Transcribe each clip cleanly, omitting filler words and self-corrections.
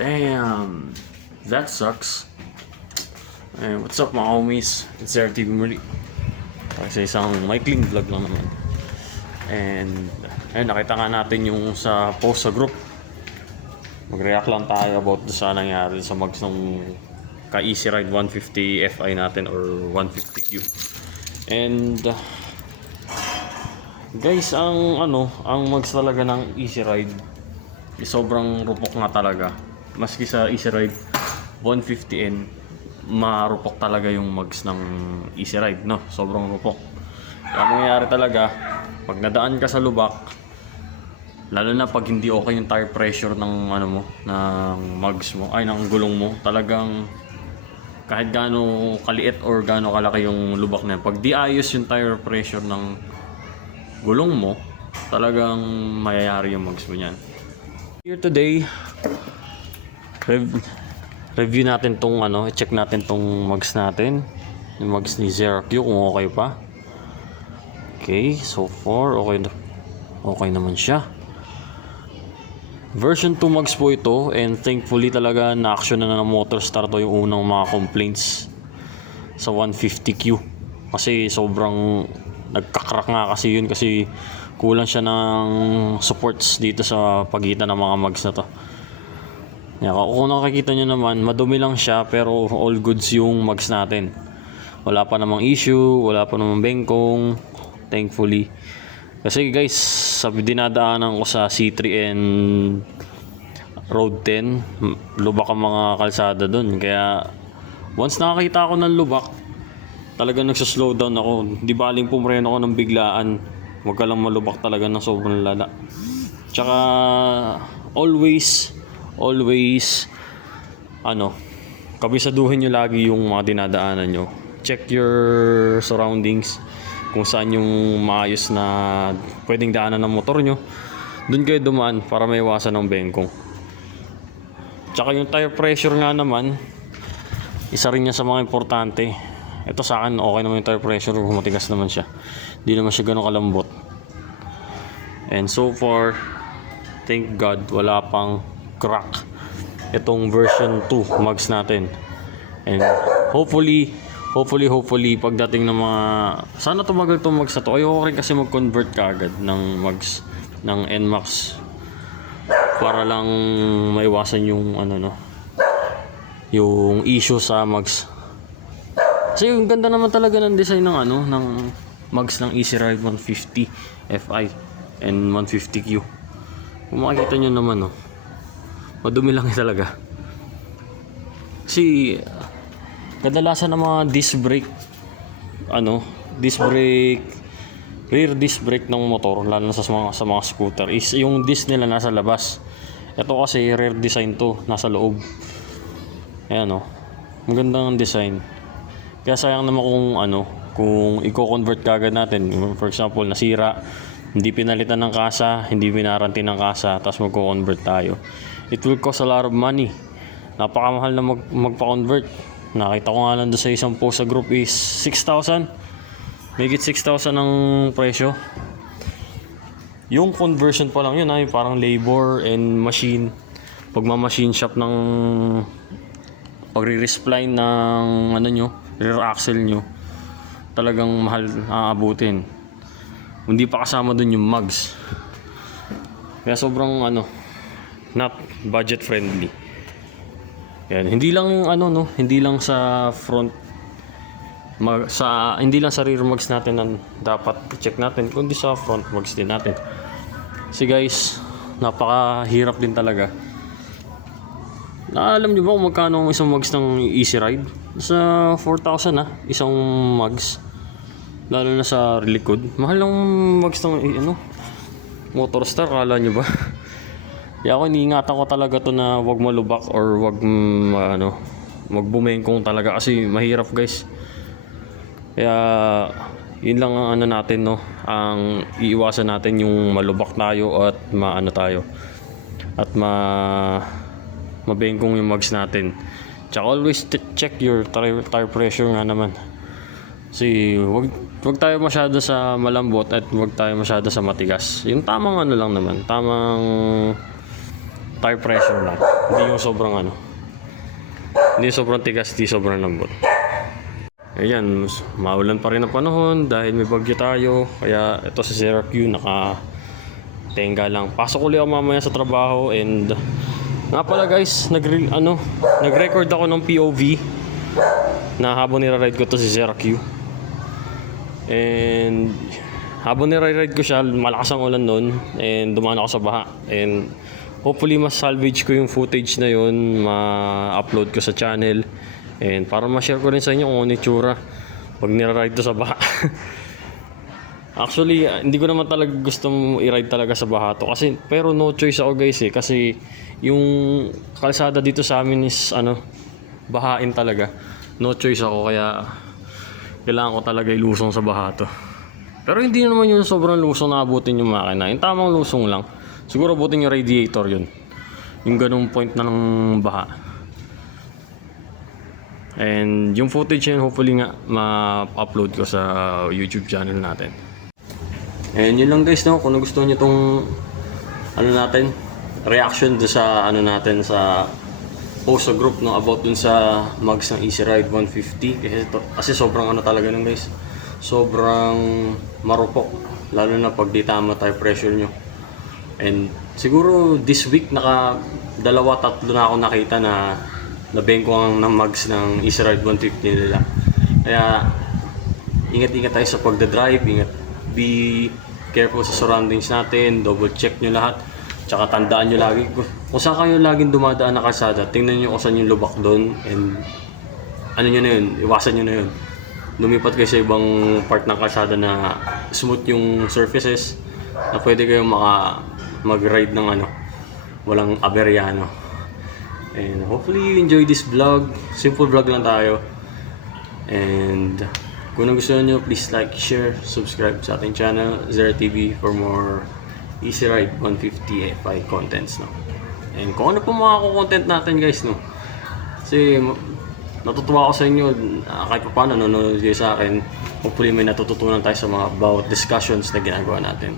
Damn, that sucks. What's up mga homies? It's RTV muli. Para sa isang maikling vlog lang naman. And nakita nga natin yung sa post sa group. Mag-react lang tayo about sa nangyari sa mags ng ka-Easy Ride 150 Fi natin or 150Q. And guys, ang mags talaga ng Easy Ride sobrang rupok nga talaga. Maski sa Easy Ride 150N, marupok talaga yung mags ng Easy Ride, no? Sobrang rupok. Kaya mangyayari talaga, pag nadaan ka sa lubak, lalo na pag hindi okay yung tire pressure ng ng mags mo, ay ng gulong mo, talagang kahit gaano kaliit or gaano kalaki yung lubak na yan, pag di ayos yung tire pressure ng gulong mo, talagang mayayari yung mags mo niyan. Here today, review natin tong check natin tong mags natin, yung mags ni ZeraQ kung okay pa. Okay, so far okay naman siya. Version 2 mags po ito, and thankfully talaga na-action na ng Motorstar to yung unang mga complaints sa 150Q. Kasi sobrang nagkakrak nga kasi yun, kasi kulang siya ng supports dito sa pagitan ng mga mags na to. Kung nakikita nyo naman, madumi lang siya pero all goods yung mags natin. Wala pa namang issue, wala pa namang bengkong, thankfully. Kasi guys, sabi dinadaanan ko sa C3 and Road 10, lubak ang mga kalsada dun. Kaya once nakakita ako ng lubak, talagang nagsaslow down ako. Di baling pumreno ako ng biglaan, wag ka lang malubak talaga ng sobrang lala. Tsaka always kabisaduhin nyo lagi yung mga dinadaanan nyo. Check your surroundings, kung saan yung maayos na pwedeng daanan ng motor nyo, dun kayo dumaan para maiwasan ng bengkong. Tsaka yung tire pressure nga naman, isa rin yan sa mga importante. Ito sa akin, okay naman yung tire pressure, matigas naman siya, hindi naman siya ganun kalambot. And so far, thank God, wala pang crack itong version 2 mags natin. And hopefully pagdating ng mga, sana tumagal itong mags na to. Ayoko rin kasi mag-convert kaagad ng mags ng NMAX para lang maiwasan yung yung issue sa mags. Kasi yung ganda naman talaga ng design ng ng mags ng Easy Ride 150 Fi and 150Q. Kung makikita nyo naman, madumi lang talaga. Kasi kadalasan ng mga rear disc brake ng motor, lalo na sa mga scooter, is yung disc nila nasa labas. Ito kasi rear design to, nasa loob. Ayan magandang design. Kaya sayang naman kung i-convert kagad natin. For example, nasira, hindi pinalitan ng kasa, hindi pinarantin ng kasa, tapos magko-convert tayo. It will cost a lot of money. Napakamahal na magpa-convert. Nakita ko nga lang doon sa isang post sa group is 6,000. Megit 6,000 ang presyo. Yung conversion pa lang yun parang labor and machine. Pagma-machine shop ng pagre-respline ng rear axle nyo, talagang mahal aabutin. Hindi pa kasama dun yung mags. Kaya sobrang not budget friendly. Yan, hindi lang sa front hindi lang sa rear mags natin na dapat check natin, kundi sa front mags din natin. Kasi guys, napakahirap din talaga. Alam niyo ba kung magkano ang isang mags ng Easy Ride? Sa 4,000 isang mags. Lalo na sa likod. Mahal ng mags ng Motorstar, kala niyo ba? Kaya ako iniingatan ko talaga to na wag malubak or wag magbumengkong talaga, kasi mahirap guys. Kaya yun lang ang natin ang iiwasan natin, yung malubak tayo at tayo at mabengkong yung mags natin. Tsaka always check your tire pressure nga naman. Kasi wag tayo masyado sa malambot at wag tayo masyado sa matigas. Yung tamang lang naman, tamang tire pressure lang. Hindi yung sobrang ano. Hindi sobrang tigas, hindi sobrang lambot. Ayan, maulan pa rin ang panahon dahil may bagyo tayo. Kaya ito sa Syracuse, naka-tenga lang. Pasok ulit ako mamaya sa trabaho and nga pala guys, nag-record ako ng POV na habang nire-ride ko to si Syracuse. And habang nire-ride ko siya, malakas ang ulan nun and dumaan ako sa baha. And hopefully mas salvage ko yung footage na yun, ma-upload ko sa channel. And para ma-share ko rin sa inyo kung ano yung tsura pag nire-ride to sa baha. Actually, hindi ko naman talaga gustong i-ride talaga sa baha to. Pero no choice ako guys kasi yung kalsada dito sa amin is bahain talaga. No choice ako kaya kailangan ko talaga ilusong sa baha to. Pero hindi naman yung sobrang lusong na abutin yung makina. Yung tamang lusong lang. Siguro abutin yung radiator yun. Yung ganung point na ng baha. And yung footage yun hopefully nga ma-upload ko sa YouTube channel natin. And yun lang guys, no? Kung nagustuhan nyo tong natin, reaction do sa natin sa post sa group about dun sa mugs ng Easy Ride 150 kasi sobrang talaga nun guys, sobrang marupok lalo na pag di tama tire pressure nyo. And siguro this week dalawa tatlo na ako nakita na nabengko ang mugs ng Easy Ride 150 nila. Kaya ingat-ingat tayo sa pagdadrive, be careful sa surroundings natin, double check nyo lahat. Tsaka tandaan nyo lagi, kung saan kayo laging dumadaan na kalsada, tingnan nyo kung saan yung lubak doon and nyo na yun, iwasan nyo na yun. Lumipat kayo sa ibang part ng kalsada na smooth yung surfaces na pwede kayong mag-ride ng walang aberyano. And hopefully you enjoy this vlog. Simple vlog lang tayo. And kung nagustuhan nyo, please like, share, subscribe sa ating channel, Zera TV, for more Easy Ride 150 FI contents, no? And kung ano po mga content natin guys, no? Kasi natutuwa ako sa inyo, kahit pa paano nanonood kayo sa akin. Hopefully may natututunan tayo sa mga about discussions na ginagawa natin.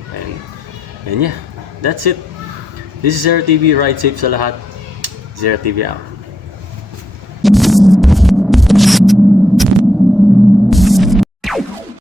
And yeah, that's it. This is Zera TV, ride safe sa lahat. Zera TV out.